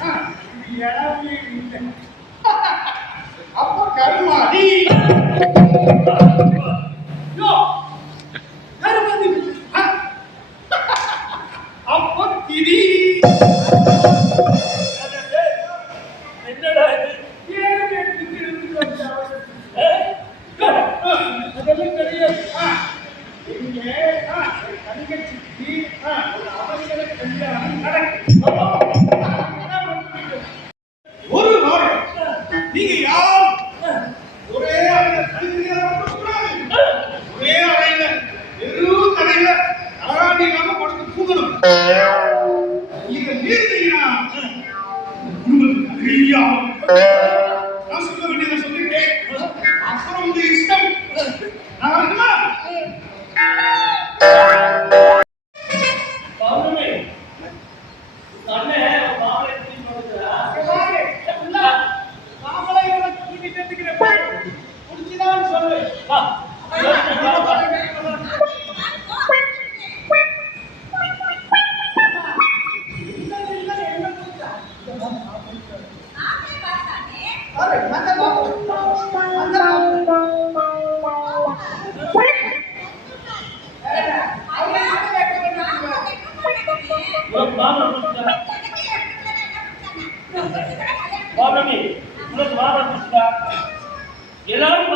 இடமே இல்லை. அப்ப கருமாடி கருமதி அப்ப திரி என்னடா இது? ஏன் எடுத்துட்டு அதெல்லாம் தெரியாது. இங்கே தங்கச்சிக்கு ஒரு அவசர கல்யாணம் நடக்கும். ஒரு நாள் நீங்க யார் ஒரே அறையில ஒரே அறையில வெறும் தரையில அழகாண்டி இல்லாம படுத்து தூங்கணும். இதை மீறினீங்கன்னா குடும்பத்துக்கு நிறைய நான் சொல்ல வேண்டியதை சொல்லிட்டேன். அப்புறம் உங்க இஷ்டம். நான் வரட்டுமா? பௌர்ணமி, அண்ணே மாலை தூக்கிட்டு வந்துடா. முடிச்சுதான் சொல்லு. வா. பௌர்ணமி, உனக்கு மாலை எல்லாரும்